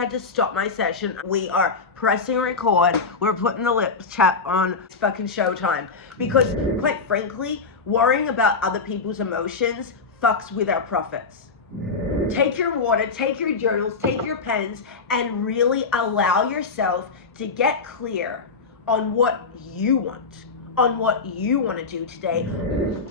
had to stop my session. We are pressing record. We're putting the lip chat on. It's fucking showtime. Because quite frankly, worrying about other people's emotions fucks with our profits. Take your water, take your journals, take your pens, and really allow yourself to get clear on what you want, on what you want to do today.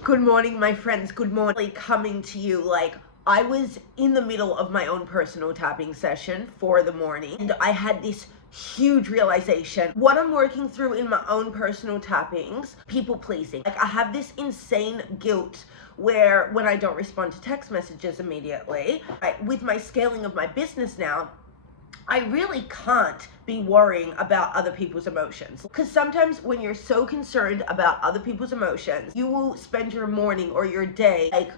Good morning, my friends. Good morning. Coming to you like I was in the middle of my own personal tapping session for the morning, and I had this huge realization. What I'm working through in my own personal tappings, people pleasing. Like I have this insane guilt where when I don't respond to text messages immediately, with my scaling of my business now, I really can't be worrying about other people's emotions. Because sometimes when you're so concerned about other people's emotions, you will spend your morning or your day like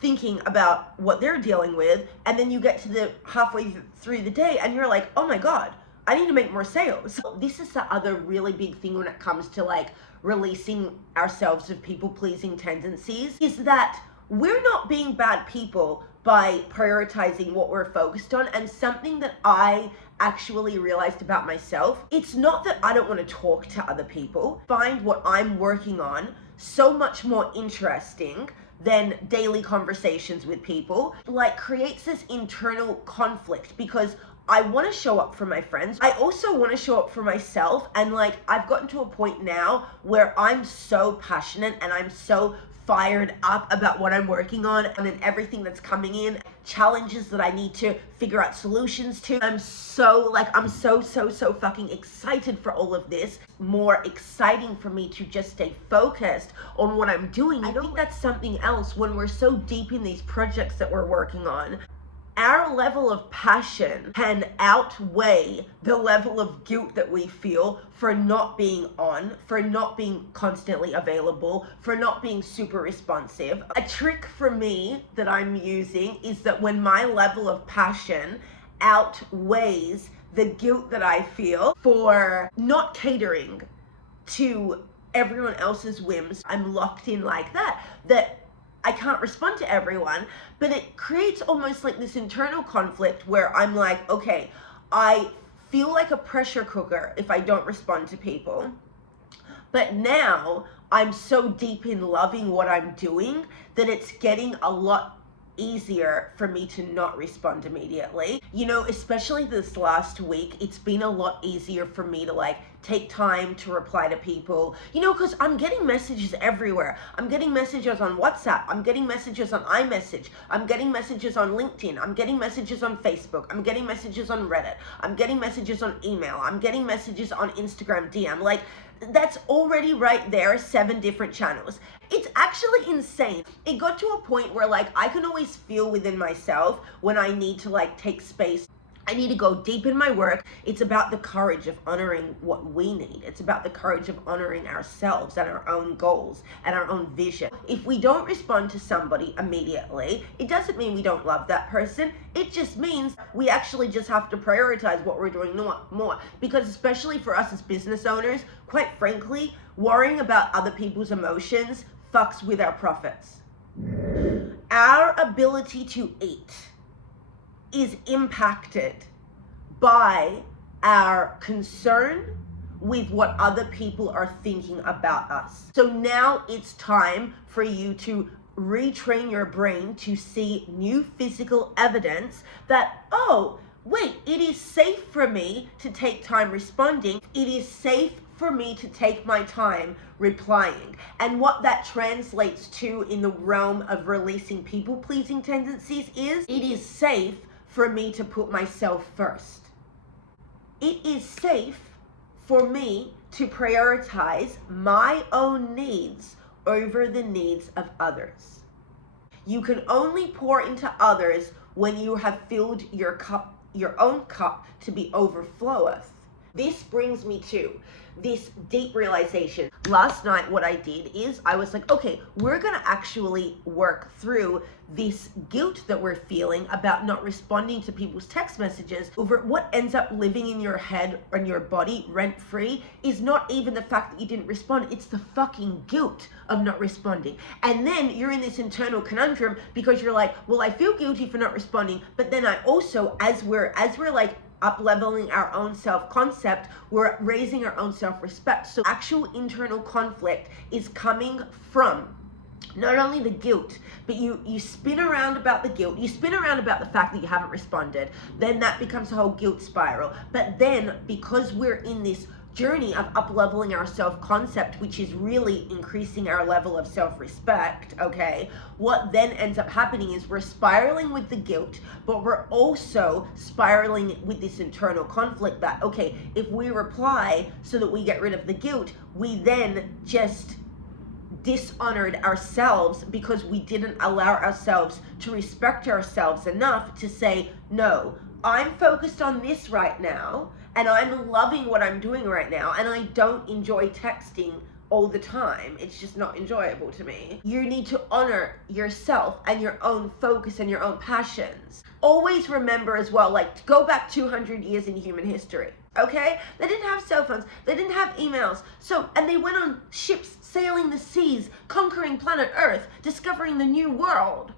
thinking about what they're dealing with, and then you get to the halfway through the day and you're like, oh my God, I need to make more sales. This is the other really big thing when it comes to like releasing ourselves of people-pleasing tendencies, is that we're not being bad people by prioritizing what we're focused on. And something that I actually realized about myself, it's not that I don't want to talk to other people. Find what I'm working on so much more interesting than daily conversations with people. Like creates this internal conflict because I want to show up for my friends. I also want to show up for myself. And like, I've gotten to a point now where I'm so passionate and I'm so fired up about what I'm working on and everything that's coming in, challenges that I need to figure out solutions to. I'm so fucking excited for all of this. More exciting for me to just stay focused on what I'm doing. I think that's something else when we're so deep in these projects that we're working on. Our level of passion can outweigh the level of guilt that we feel for not being on, for not being constantly available, for not being super responsive. A trick for me that I'm using is that when my level of passion outweighs the guilt that I feel for not catering to everyone else's whims, I'm locked in like that I can't respond to everyone, but it creates almost like this internal conflict where I'm like, okay, I feel like a pressure cooker if I don't respond to people. But now I'm so deep in loving what I'm doing that it's getting a lot easier for me to not respond immediately. You know, especially this last week, it's been a lot easier for me to like take time to reply to people, you know, because I'm getting messages everywhere. I'm getting messages on WhatsApp. I'm getting messages on iMessage. I'm getting messages on LinkedIn. I'm getting messages on Facebook. I'm getting messages on Reddit. I'm getting messages on email. I'm getting messages on Instagram DM. Like, that's already right there, 7 different channels. It's actually insane. It got to a point where like I can always feel within myself when I need to like take space. I need to go deep in my work. It's about the courage of honoring what we need. It's about the courage of honoring ourselves and our own goals and our own vision. If we don't respond to somebody immediately, it doesn't mean we don't love that person. It just means we actually just have to prioritize what we're doing more. Because especially for us as business owners, quite frankly, worrying about other people's emotions fucks with our profits. Our ability to eat is impacted by our concern with what other people are thinking about us. So now it's time for you to retrain your brain to see new physical evidence that, oh, wait, it is safe for me to take time responding. It is safe for me to take my time replying. And what that translates to in the realm of releasing people-pleasing tendencies is, it is safe for me to put myself first. It is safe for me to prioritize my own needs over the needs of others. You can only pour into others when you have filled your cup, your own cup, to be overfloweth. This brings me to this deep realization. Last night, what I did is I was like, okay, we're gonna actually work through this guilt that we're feeling about not responding to people's text messages. Over what ends up living in your head and your body rent free is not even the fact that you didn't respond, it's the fucking guilt of not responding. And then you're in this internal conundrum because you're like, well, I feel guilty for not responding, but then I also, as we're like up-leveling our own self-concept, we're raising our own self-respect. So actual internal conflict is coming from not only the guilt, but you spin around about the guilt, you spin around about the fact that you haven't responded, then that becomes a whole guilt spiral. But then because we're in this journey of up-leveling our self-concept, which is really increasing our level of self-respect, okay, what then ends up happening is we're spiraling with the guilt, but we're also spiraling with this internal conflict that, okay, if we reply so that we get rid of the guilt, we then just dishonored ourselves because we didn't allow ourselves to respect ourselves enough to say, no, I'm focused on this right now, and I'm loving what I'm doing right now, and I don't enjoy texting all the time. It's just not enjoyable to me. You need to honor yourself and your own focus and your own passions. Always remember as well, like, go back 200 years in human history, okay? They didn't have cell phones, they didn't have emails, and they went on ships sailing the seas, conquering planet Earth, discovering the new world.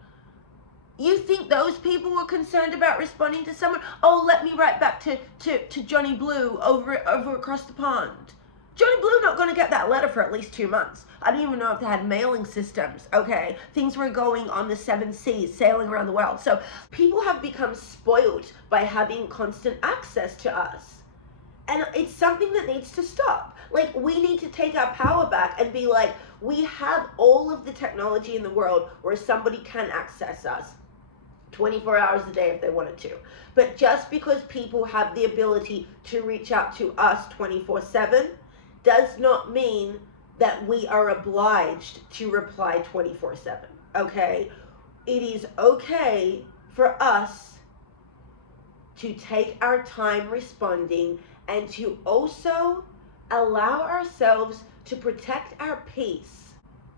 You think those people were concerned about responding to someone? Oh, let me write back to Johnny Blue over across the pond. Johnny Blue not going to get that letter for at least 2 months. I don't even know if they had mailing systems, okay? Things were going on the 7 seas, sailing around the world. So people have become spoiled by having constant access to us. And it's something that needs to stop. Like, we need to take our power back and be like, we have all of the technology in the world where somebody can access us 24 hours a day if they wanted to. But just because people have the ability to reach out to us 24/7 does not mean that we are obliged to reply 24/7, okay? It is okay for us to take our time responding and to also allow ourselves to protect our peace.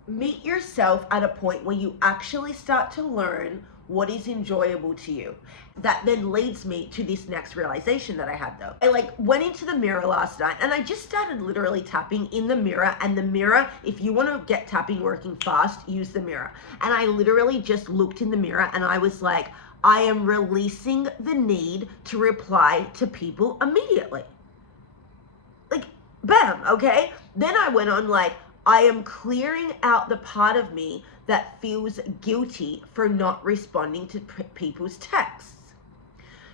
Meet yourself at a point where you actually start to learn what is enjoyable to you. That then leads me to this next realization that I had though. I went into the mirror last night and I just started literally tapping in the mirror, and the mirror, if you want to get tapping working fast, use the mirror. And I literally just looked in the mirror and I was like, I am releasing the need to reply to people immediately. Like, bam, okay? Then I went on like, I am clearing out the part of me that feels guilty for not responding to people's texts,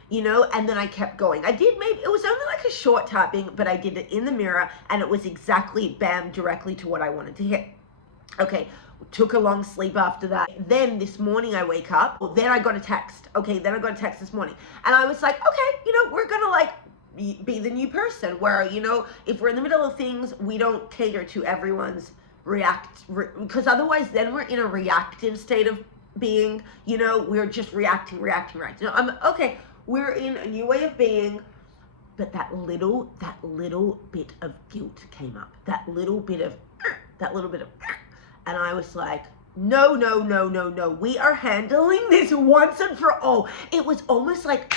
you know? And then I kept going. I did it was only like a short tapping, but I did it in the mirror and it was exactly bam, directly to what I wanted to hit. Okay, took a long sleep after that. Then this morning I wake up, then I got a text. Okay, then I got a text this morning. And I was like, okay, you know, we're gonna like be the new person where, you know, if we're in the middle of things, we don't cater to everyone's because otherwise then we're in a reactive state of being, you know, we're just reacting. No, okay, we're in a new way of being, but that little bit of guilt came up, that little bit of, and I was like, no, we are handling this once and for all. It was almost like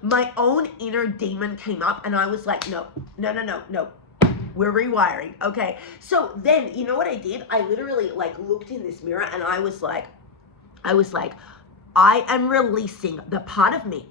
my own inner demon came up and I was like, no. We're rewiring, okay? So then, you know what I did? I literally looked in this mirror and I was like, I am releasing the part of me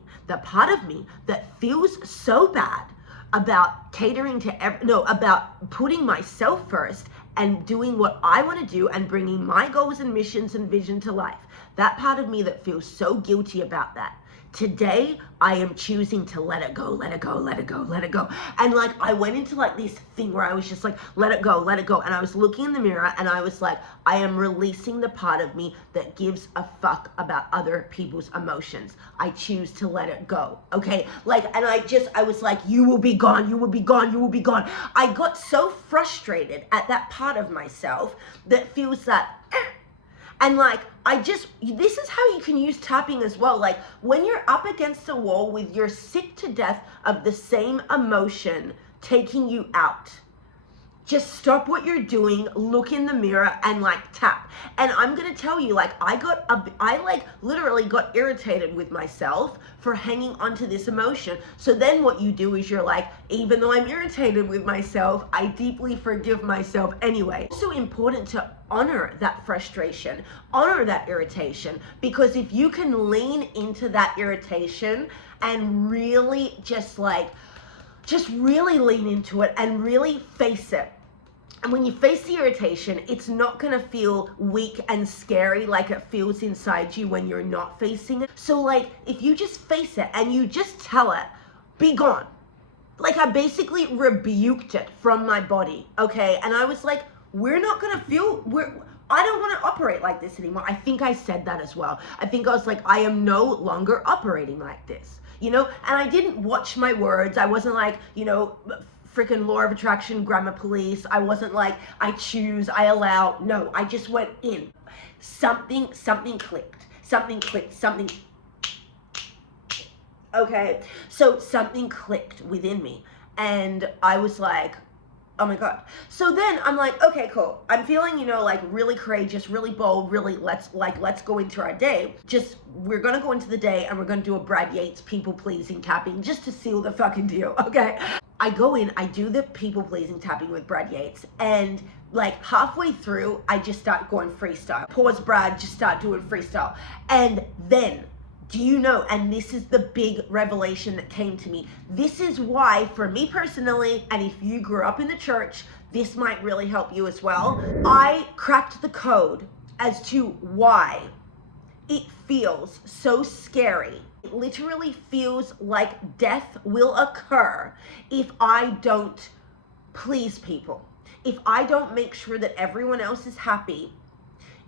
that feels so bad about catering to about putting myself first and doing what I want to do and bringing my goals and missions and vision to life. That part of me that feels so guilty about that. Today, I am choosing to let it go. And I went into this thing where I was just like, let it go. And I was looking in the mirror and I was like, I am releasing the part of me that gives a fuck about other people's emotions. I choose to let it go, okay? And I was like, you will be gone. I got so frustrated at that part of myself that feels that, and this is how you can use tapping as well. When you're up against a wall with you're sick to death of the same emotion taking you out, just stop what you're doing, look in the mirror and like tap. And I'm gonna tell you, like, I literally got irritated with myself for hanging onto this emotion. So then what you do is you're like, even though I'm irritated with myself, I deeply forgive myself anyway. It's so important to honor that frustration, honor that irritation, because if you can lean into that irritation and really just really lean into it and really face it. And when you face the irritation, it's not gonna feel weak and scary like it feels inside you when you're not facing it. So like, if you just face it and you just tell it, be gone. Like, I basically rebuked it from my body, okay? And I was like, I don't wanna operate like this anymore. I think I said that as well. I think I was like, I am no longer operating like this. And I didn't watch my words. I wasn't like, freaking law of attraction, grammar police. I wasn't like, I choose, I allow. No, I just went in. Something clicked. Okay, so something clicked within me. And I was like, oh my God. So then I'm like, okay, cool. I'm feeling, like really courageous, really bold, really let's go into our day. We're gonna go into the day and we're gonna do a Brad Yates people pleasing tapping just to seal the fucking deal, okay? I go in, I do the people pleasing tapping with Brad Yates, and like halfway through, I just start going freestyle. Pause Brad, just start doing freestyle. And then, do you know, and this is the big revelation that came to me. This is why, for me personally, and if you grew up in the church, this might really help you as well. I cracked the code as to why it feels so scary. It literally feels like death will occur if I don't please people. If I don't make sure that everyone else is happy,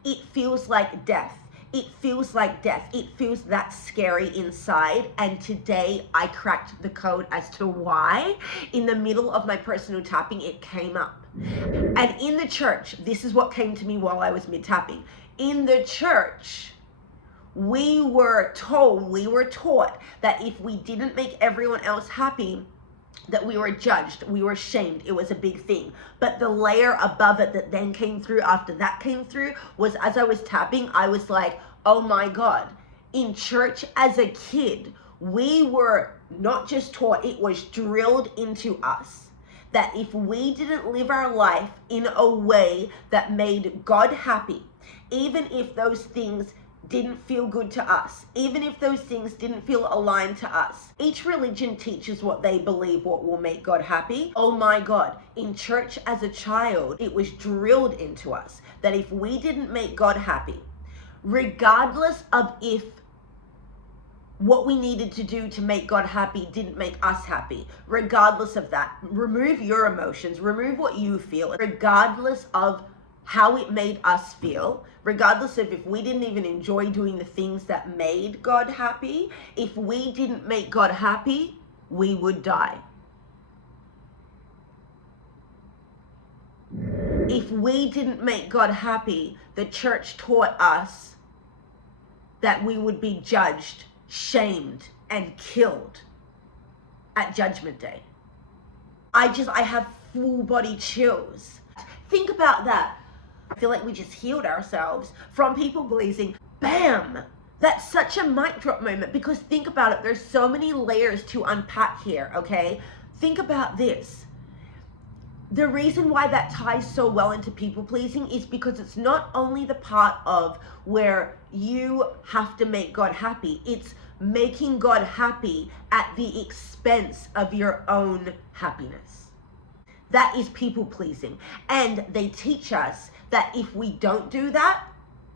it feels like death. It feels like death. It feels that scary inside. And today I cracked the code as to why. In the middle of my personal tapping, it came up. And in the church, this is what came to me while I was mid-tapping. In the church, we were taught that if we didn't make everyone else happy, that we were judged, we were shamed. It was a big thing. But the layer above it that then came through after that came through was, as I was tapping, I was like, oh my God. In church as a kid, we were not just taught, it was drilled into us that if we didn't live our life in a way that made God happy, even if those things didn't feel good to us, even if those things didn't feel aligned to us. Each religion teaches what they believe what will make God happy. Oh my God, in church as a child, it was drilled into us that if we didn't make God happy, regardless of if what we needed to do to make God happy didn't make us happy, regardless of that, remove your emotions, remove what you feel, regardless of how it made us feel, regardless of if we didn't even enjoy doing the things that made God happy, if we didn't make God happy, we would die. If we didn't make God happy, the church taught us that we would be judged, shamed, and killed at Judgment Day. I have full body chills. Think about that. I feel like we just healed ourselves from people pleasing. Bam! That's such a mic drop moment, because think about it. There's so many layers to unpack here, okay? Think about this. The reason why that ties so well into people pleasing is because it's not only the part of where you have to make God happy, it's making God happy at the expense of your own happiness. That is people pleasing. And they teach us that if we don't do that,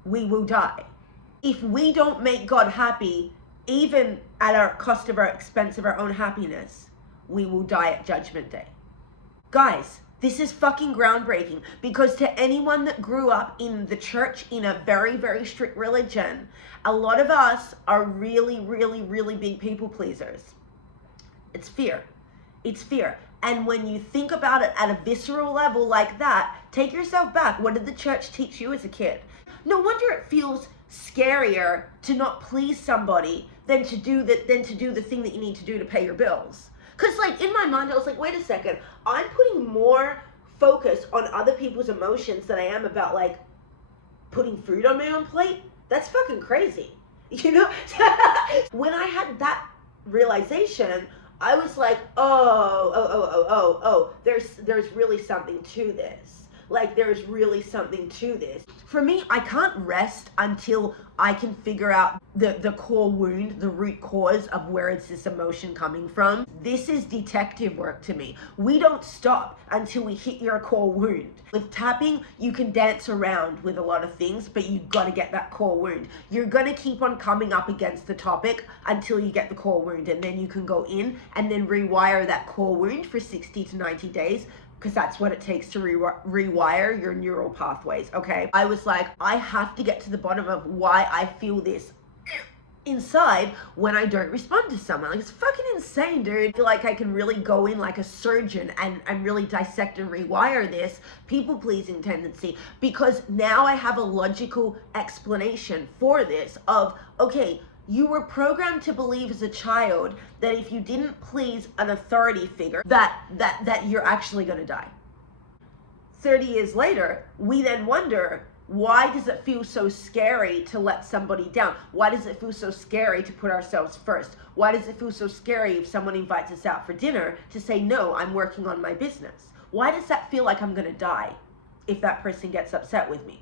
we will die. If we don't make God happy, even at our cost of our expense of our own happiness, we will die at Judgment Day. Guys, this is fucking groundbreaking, because to anyone that grew up in the church in a very, very strict religion, a lot of us are really, really, really big people pleasers. It's fear. It's fear. And when you think about it at a visceral level like that, take yourself back. What did the church teach you as a kid? No wonder it feels scarier to not please somebody than to do the thing that you need to do to pay your bills. Because like in my mind, I was like, wait a second, I'm putting more focus on other people's emotions than I am about like putting food on my own plate. That's fucking crazy. You know? When I had that realization, I was like, there's really something to this. Like, there's really something to this. For me, I can't rest until I can figure out the core wound, the root cause of where is this emotion coming from. This is detective work to me. We don't stop until we hit your core wound. With tapping, you can dance around with a lot of things, but you gotta get that core wound. You're gonna keep on coming up against the topic until you get the core wound, and then you can go in and then rewire that core wound for 60 to 90 days, because that's what it takes to rewire your neural pathways, okay? I was like, I have to get to the bottom of why I feel this inside when I don't respond to someone. Like, it's fucking insane, dude. I feel like I can really go in like a surgeon and really dissect and rewire this people-pleasing tendency, because now I have a logical explanation for this of, okay, you were programmed to believe as a child that if you didn't please an authority figure, that you're actually gonna die. 30 years later, we then wonder, why does it feel so scary to let somebody down? Why does it feel so scary to put ourselves first? Why does it feel so scary if someone invites us out for dinner to say, no, I'm working on my business? Why does that feel like I'm gonna die if that person gets upset with me?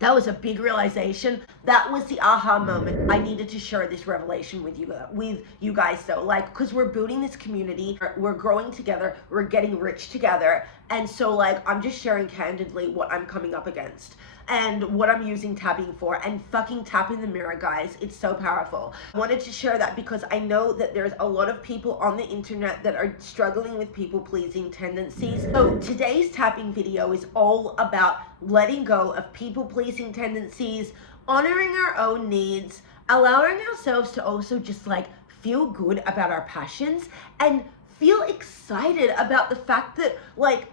That was a big realization. That was the aha moment. I needed to share this revelation with you guys though, like, because we're building this community, we're growing together, we're getting rich together. And so like, I'm just sharing candidly what I'm coming up against and what I'm using tapping for, and fucking tap in the mirror, guys. It's so powerful. I wanted to share that because I know that there's a lot of people on the internet that are struggling with people-pleasing tendencies. So today's tapping video is all about letting go of people-pleasing tendencies, honoring our own needs, allowing ourselves to also just like feel good about our passions and feel excited about the fact that like,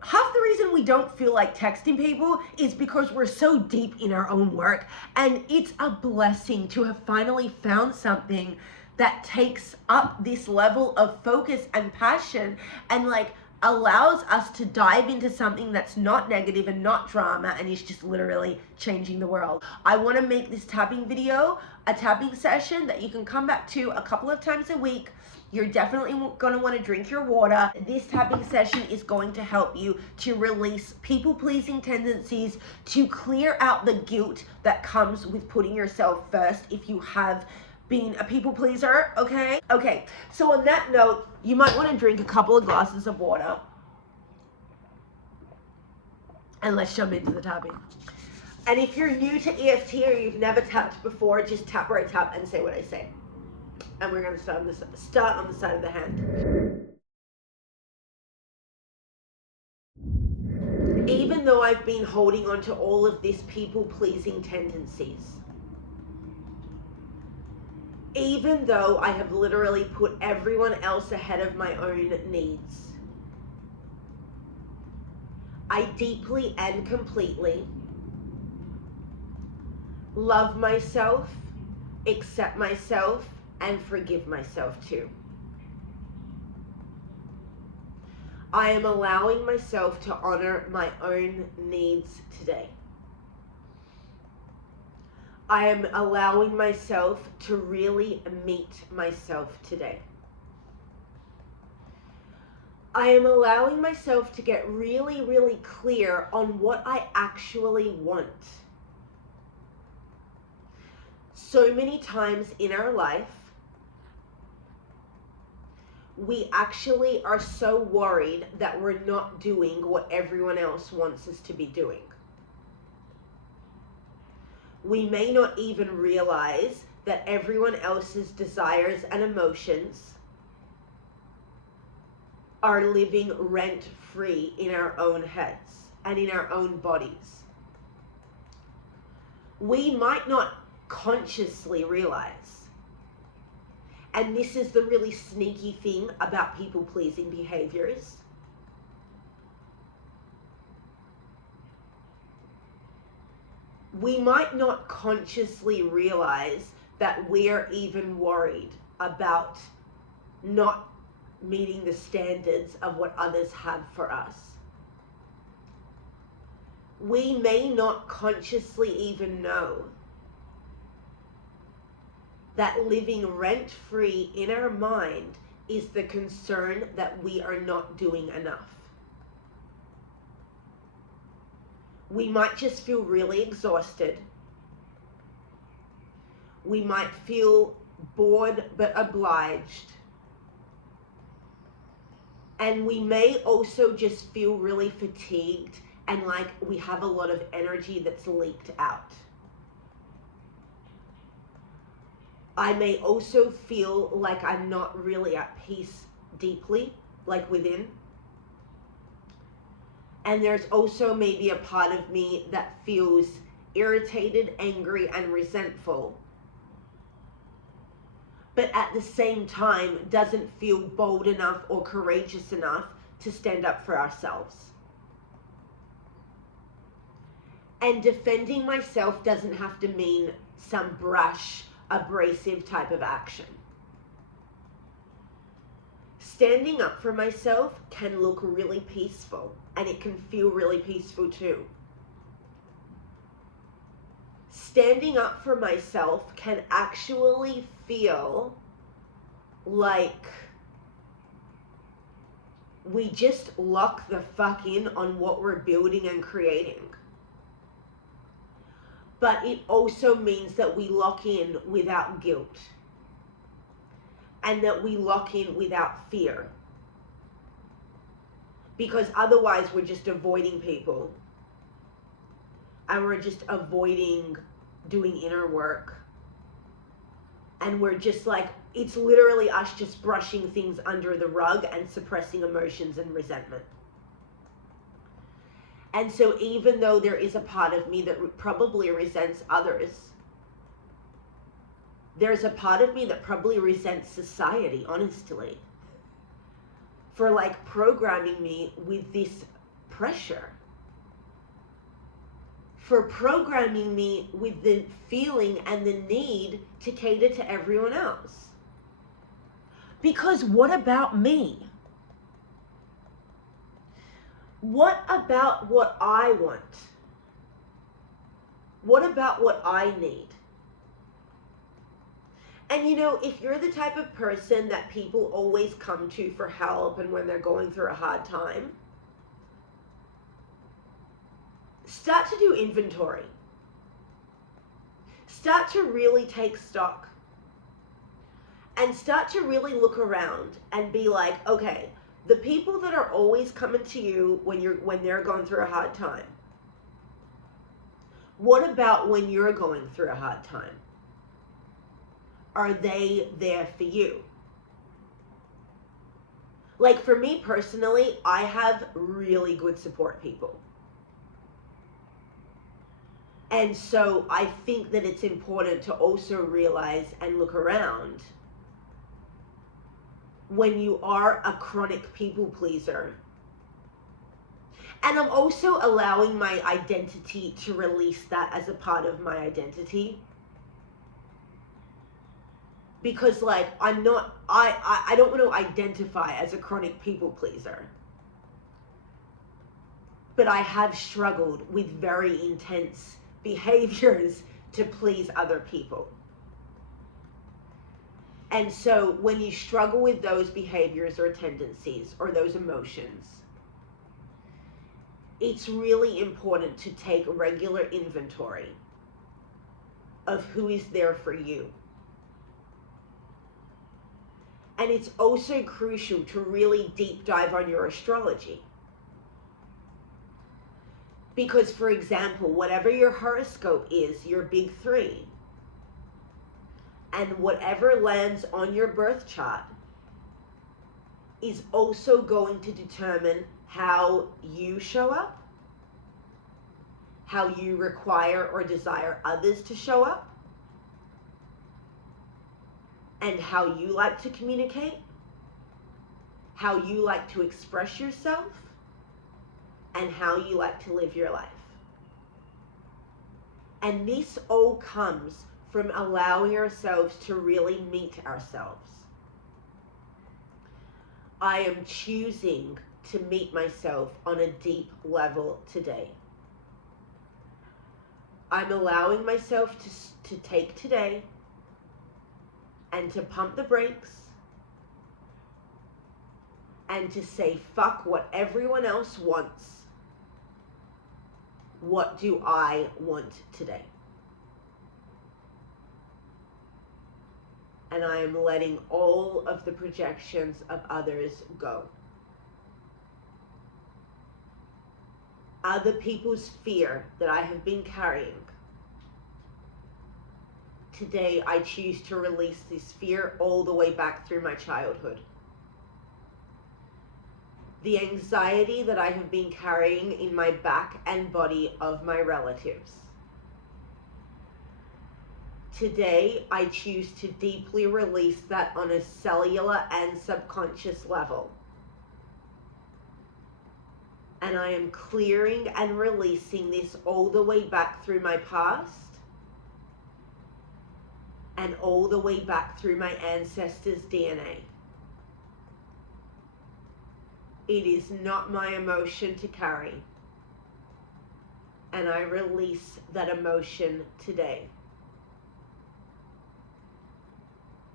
half the reason we don't feel like texting people is because we're so deep in our own work, and it's a blessing to have finally found something that takes up this level of focus and passion and like allows us to dive into something that's not negative and not drama and is just literally changing the world. I want to make this tapping video a tapping session that you can come back to a couple of times a week. You're definitely going to want to drink your water. This tapping session is going to help you to release people-pleasing tendencies, to clear out the guilt that comes with putting yourself first if you have been a people pleaser, okay? Okay, so on that note, you might want to drink a couple of glasses of water. And let's jump into the tapping. And if you're new to EFT or you've never tapped before, just tap where I tap and say what I say. And we're going to start on the side of the hand. Even though I've been holding on to all of these people-pleasing tendencies, even though I have literally put everyone else ahead of my own needs, I deeply and completely love myself, accept myself, and forgive myself too. I am allowing myself to honor my own needs today. I am allowing myself to really meet myself today. I am allowing myself to get really, really clear on what I actually want. So many times in our life, we actually are so worried that we're not doing what everyone else wants us to be doing. We may not even realize that everyone else's desires and emotions are living rent-free in our own heads and in our own bodies. We might not consciously realize. And this is the really sneaky thing about people-pleasing behaviors. We might not consciously realize that we're even worried about not meeting the standards of what others have for us. We may not consciously even know that living rent-free in our mind is the concern that we are not doing enough. We might just feel really exhausted. We might feel bored but obliged. And we may also just feel really fatigued and like we have a lot of energy that's leaked out. I may also feel like I'm not really at peace deeply, like within. And there's also maybe a part of me that feels irritated, angry, and resentful, but at the same time doesn't feel bold enough or courageous enough to stand up for ourselves. And defending myself doesn't have to mean some brash, abrasive type of action. Standing up for myself can look really peaceful, and it can feel really peaceful too. Standing up for myself can actually feel like we just lock the fuck in on what we're building and creating. But it also means that we lock in without guilt, and that we lock in without fear. Because otherwise we're just avoiding people, and we're just avoiding doing inner work. And we're just like, it's literally us just brushing things under the rug and suppressing emotions and resentment. And so even though there is a part of me that probably resents others, there's a part of me that probably resents society, honestly, for like programming me with this pressure, for programming me with the feeling and the need to cater to everyone else. Because what about me? What about what I want? What about what I need? And you know, if you're the type of person that people always come to for help and when they're going through a hard time, start to do inventory. Start to really take stock. And start to really look around and be like, okay, the people that are always coming to you when they're going through a hard time, what about when you're going through a hard time? Are they there for you? Like for me personally, I have really good support people. And so I think that it's important to also realize and look around when you are a chronic people pleaser. And I'm also allowing my identity to release that as a part of my identity. Because like, I don't want to identify as a chronic people pleaser. But I have struggled with very intense behaviors to please other people. And so when you struggle with those behaviors or tendencies or those emotions, it's really important to take regular inventory of who is there for you. And it's also crucial to really deep dive on your astrology. Because, for example, whatever your horoscope is, your big three, and whatever lands on your birth chart is also going to determine how you show up, how you require or desire others to show up, and how you like to communicate, how you like to express yourself, and how you like to live your life. And this all comes from allowing ourselves to really meet ourselves. I am choosing to meet myself on a deep level today. I'm allowing myself to take today and to pump the brakes and to say, fuck what everyone else wants. What do I want today? And I am letting all of the projections of others go. Other people's fear that I have been carrying. Today, I choose to release this fear all the way back through my childhood. The anxiety that I have been carrying in my back and body of my relatives. Today, I choose to deeply release that on a cellular and subconscious level. And I am clearing and releasing this all the way back through my past and all the way back through my ancestors' DNA. It is not my emotion to carry. And I release that emotion today.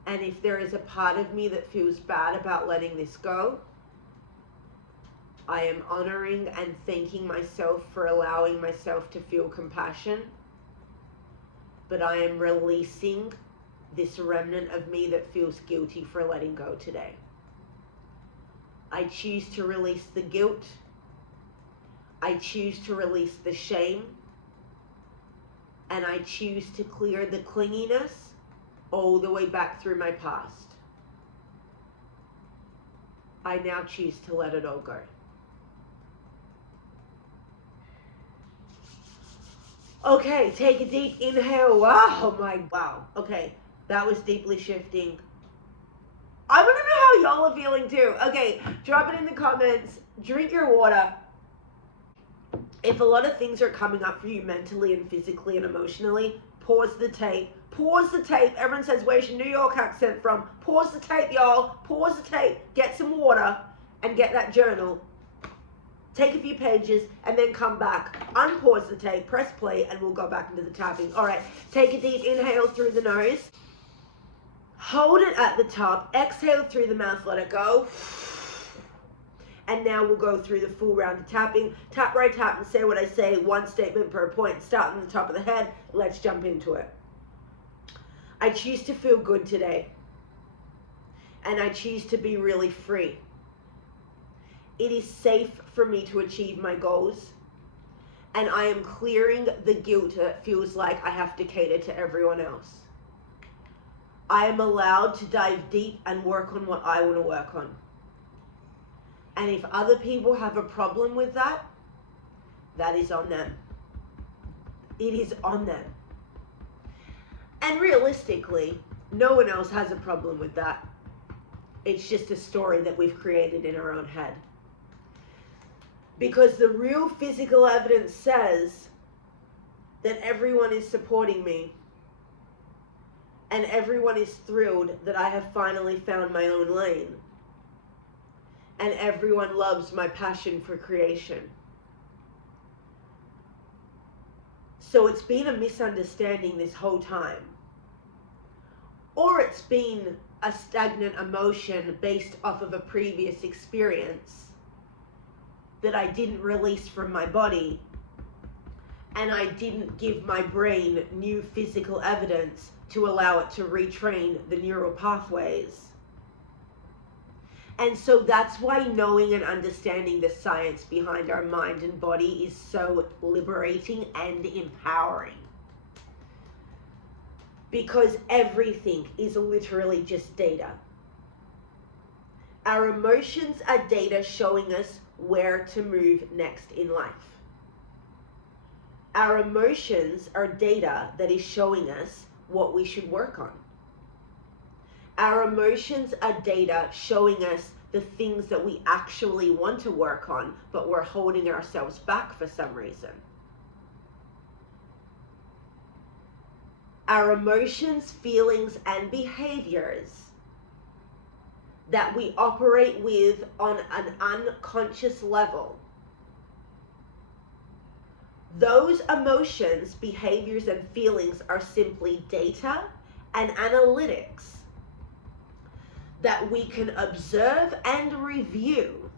And if there is a part of me that feels bad about letting this go, I am honoring and thanking myself for allowing myself to feel compassion. But I am releasing this remnant of me that feels guilty for letting go today. I choose to release the guilt. I choose to release the shame. And I choose to clear the clinginess all the way back through my past. I now choose to let it all go. Okay, take a deep inhale. Wow. Okay, that was deeply shifting. I want to know how y'all are feeling too. Okay, drop it in the comments. Drink your water. If a lot of things are coming up for you mentally and physically and emotionally, pause the tape. Pause the tape. Everyone says, where's your New York accent from? Pause the tape, y'all. Pause the tape. Get some water and get that journal. Take a few pages and then come back. Unpause the tape, press play, and we'll go back into the tapping. All right, take a deep inhale through the nose. Hold it at the top. Exhale through the mouth, let it go. And now we'll go through the full round of tapping. Tap, right, tap, and say what I say. One statement per point. Start on the top of the head. Let's jump into it. I choose to feel good today. And I choose to be really free. It is safe for me to achieve my goals. And I am clearing the guilt that feels like I have to cater to everyone else. I am allowed to dive deep and work on what I want to work on. And if other people have a problem with that, that is on them. It is on them. And realistically, no one else has a problem with that. It's just a story that we've created in our own head. Because the real physical evidence says that everyone is supporting me. And everyone is thrilled that I have finally found my own lane. And everyone loves my passion for creation. So it's been a misunderstanding this whole time. Or it's been a stagnant emotion based off of a previous experience that I didn't release from my body. And I didn't give my brain new physical evidence to allow it to retrain the neural pathways. And so that's why knowing and understanding the science behind our mind and body is so liberating and empowering. Because everything is literally just data. Our emotions are data showing us where to move next in life. Our emotions are data that is showing us what we should work on. Our emotions are data showing us the things that we actually want to work on, but we're holding ourselves back for some reason. Our emotions, feelings, and behaviors that we operate with on an unconscious level, those emotions, behaviors, and feelings are simply data and analytics that we can observe and review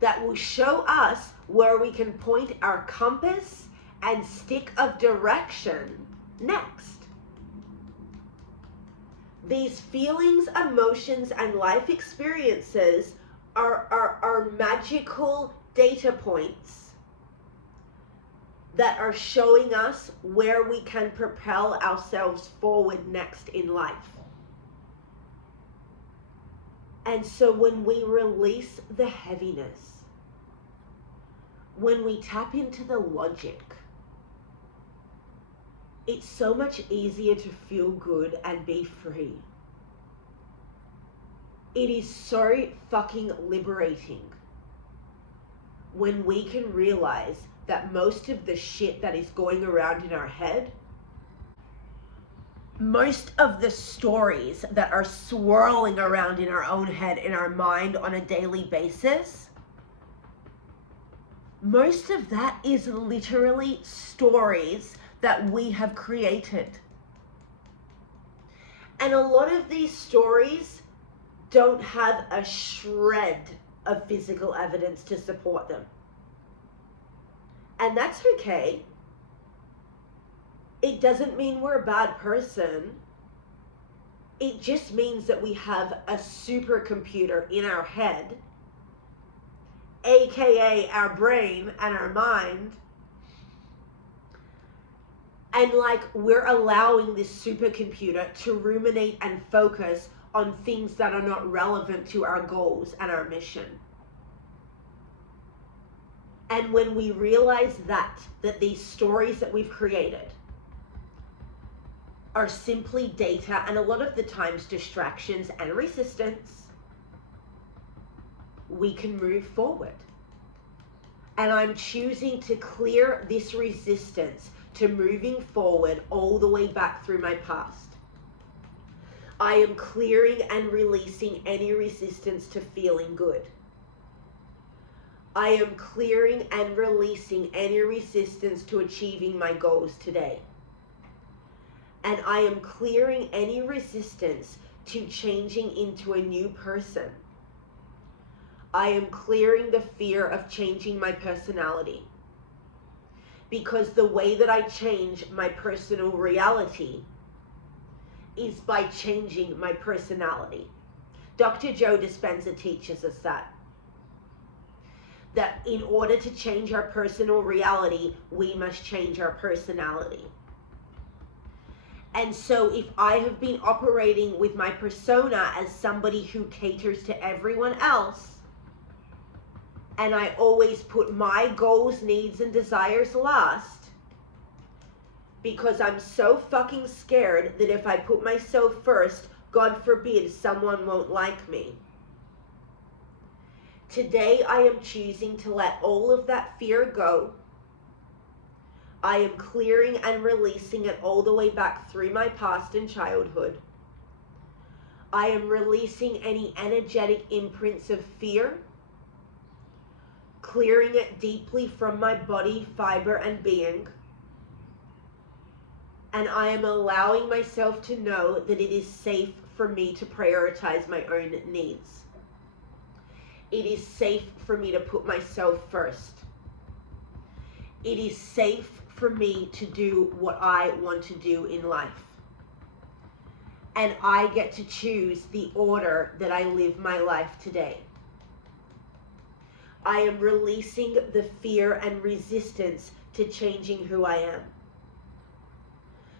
that will show us where we can point our compass and stick of direction next. These feelings, emotions, and life experiences are magical data points that are showing us where we can propel ourselves forward next in life. And so when we release the heaviness, when we tap into the logic, it's so much easier to feel good and be free. It is so fucking liberating when we can realize that most of the shit that is going around in our head, most of the stories that are swirling around in our own head, in our mind on a daily basis, most of that is literally stories that we have created. And a lot of these stories don't have a shred of physical evidence to support them. And that's okay. It doesn't mean we're a bad person. It just means that we have a supercomputer in our head, aka our brain and our mind, and like we're allowing this supercomputer to ruminate and focus on things that are not relevant to our goals and our mission. And when we realize that these stories that we've created are simply data and a lot of the times distractions and resistance, we can move forward. And I'm choosing to clear this resistance to moving forward all the way back through my past. I am clearing and releasing any resistance to feeling good. I am clearing and releasing any resistance to achieving my goals today. And I am clearing any resistance to changing into a new person. I am clearing the fear of changing my personality. Because the way that I change my personal reality is by changing my personality. Dr. Joe Dispenza teaches us that in order to change our personal reality, we must change our personality. And so if I have been operating with my persona as somebody who caters to everyone else, and I always put my goals, needs, and desires last, because I'm so fucking scared that if I put myself first, God forbid, someone won't like me. Today I am choosing to let all of that fear go. I am clearing and releasing it all the way back through my past and childhood. I am releasing any energetic imprints of fear, clearing it deeply from my body, fiber, and being. And I am allowing myself to know that it is safe for me to prioritize my own needs. It is safe for me to put myself first. It is safe for me to do what I want to do in life. And I get to choose the order that I live my life today. I am releasing the fear and resistance to changing who I am.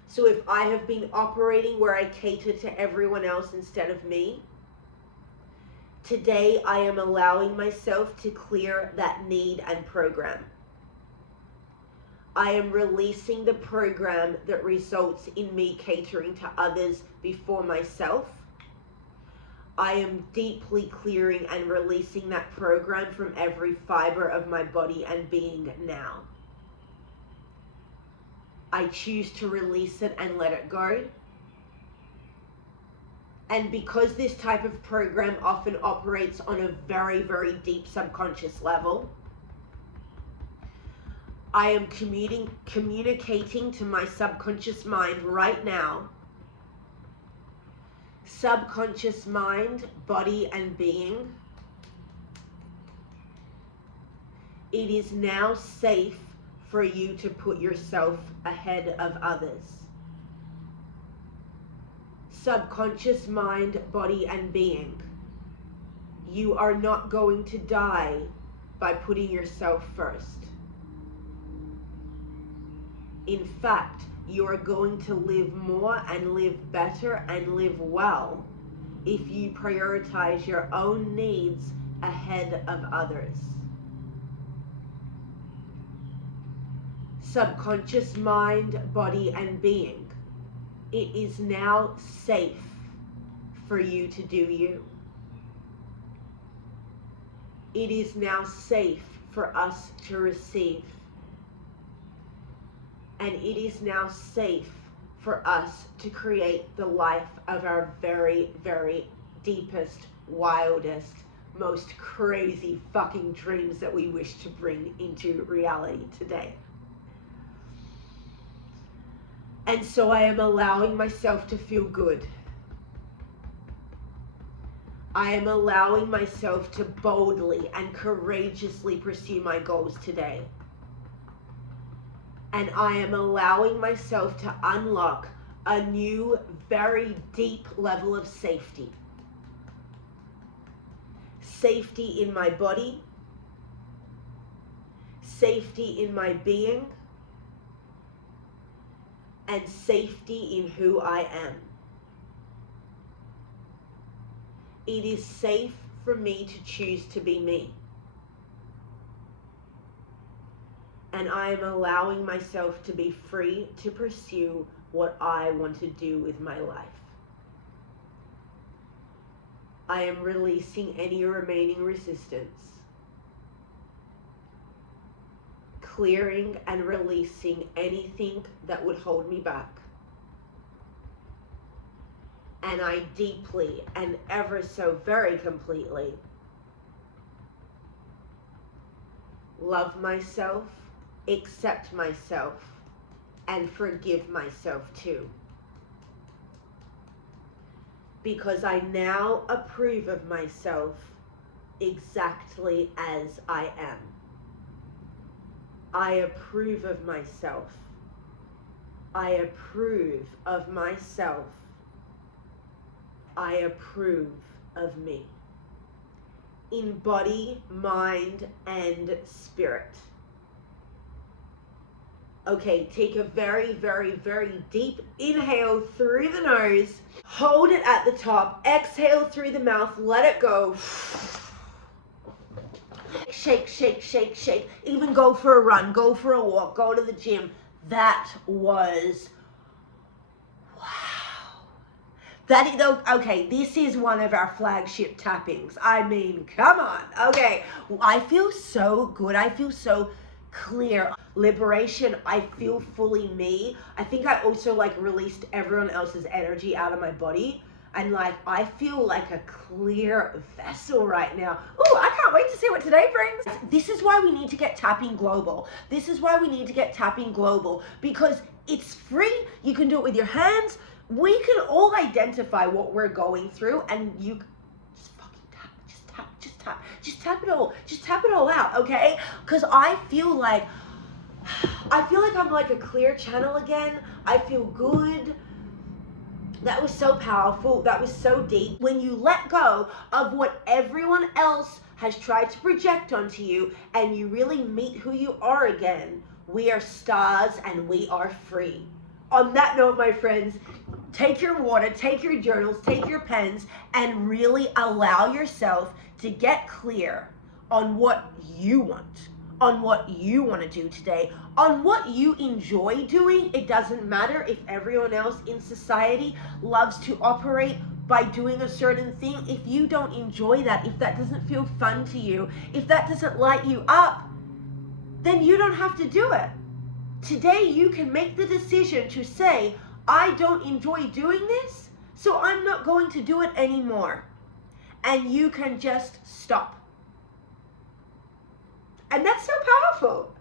So if I have been operating where I cater to everyone else instead of me, today I am allowing myself to clear that need and program. I am releasing the program that results in me catering to others before myself. I am deeply clearing and releasing that program from every fiber of my body and being now. I choose to release it and let it go. And because this type of program often operates on a very, very deep subconscious level, I am communicating to my subconscious mind right now. Subconscious mind, body, and being. It is now safe for you to put yourself ahead of others. Subconscious mind, body, and being. You are not going to die by putting yourself first. In fact, you are going to live more and live better and live well if you prioritize your own needs ahead of others. Subconscious mind, body, and being. It is now safe for you to do you. It is now safe for us to receive. And it is now safe for us to create the life of our very, very deepest, wildest, most crazy fucking dreams that we wish to bring into reality today. And so I am allowing myself to feel good. I am allowing myself to boldly and courageously pursue my goals today. And I am allowing myself to unlock a new, very deep level of safety. Safety in my body, safety in my being, and safety in who I am. It is safe for me to choose to be me. And I am allowing myself to be free to pursue what I want to do with my life. I am releasing any remaining resistance. Clearing and releasing anything that would hold me back. And I deeply and ever so very completely love myself, accept myself, and forgive myself too. Because I now approve of myself exactly as I am. I approve of myself. I approve of myself. I approve of me. In body, mind, and spirit. Okay, take a very, very, very deep inhale through the nose. Hold it at the top. Exhale through the mouth. Let it go. Shake, shake, shake, shake. Even go for a run. Go for a walk. Go to the gym. That was... Okay, this is one of our flagship tappings. I mean, come on. Okay, I feel so good. I feel so clear. Liberation. I feel fully me. I think I also released everyone else's energy out of my body. And I feel like a clear vessel right now. Oh, I can't wait to see what today brings. This is why we need to get tapping global. This is why we need to get tapping global, because it's free. You can do it with your hands. We can all identify what we're going through, and you just fucking tap, just tap it all out, okay? Because I feel like I'm like a clear channel again. I feel good. That was so powerful. That was so deep. When you let go of what everyone else has tried to project onto you, and you really meet who you are again, we are stars and we are free. On that note, my friends, take your water, take your journals, take your pens, and really allow yourself to get clear on what you want, on what you want to do today, on what you enjoy doing. It doesn't matter if everyone else in society loves to operate by doing a certain thing. If you don't enjoy that, if that doesn't feel fun to you, if that doesn't light you up, then you don't have to do it. Today, you can make the decision to say, I don't enjoy doing this, so I'm not going to do it anymore. And you can just stop. And that's so powerful.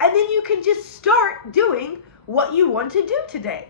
And then you can just start doing what you want to do today.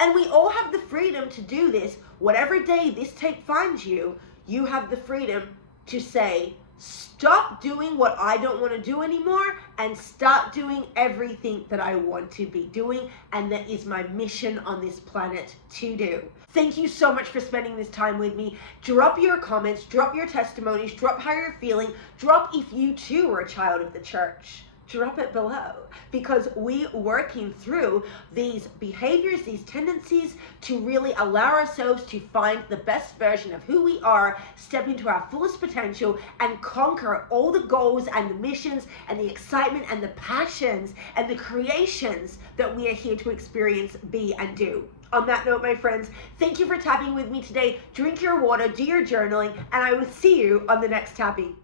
And we all have the freedom to do this. Whatever day this tape finds you, you have the freedom to say, stop doing what I don't want to do anymore and start doing everything that I want to be doing, and that is my mission on this planet to do. Thank you so much for spending this time with me. Drop your comments, drop your testimonies, drop how you're feeling, drop if you too are a child of the church. Drop it below, because we're working through these behaviors, these tendencies, to really allow ourselves to find the best version of who we are, step into our fullest potential, and conquer all the goals and the missions and the excitement and the passions and the creations that we are here to experience, be, and do. On that note, my friends, thank you for tapping with me today. Drink your water, do your journaling, and I will see you on the next tapping.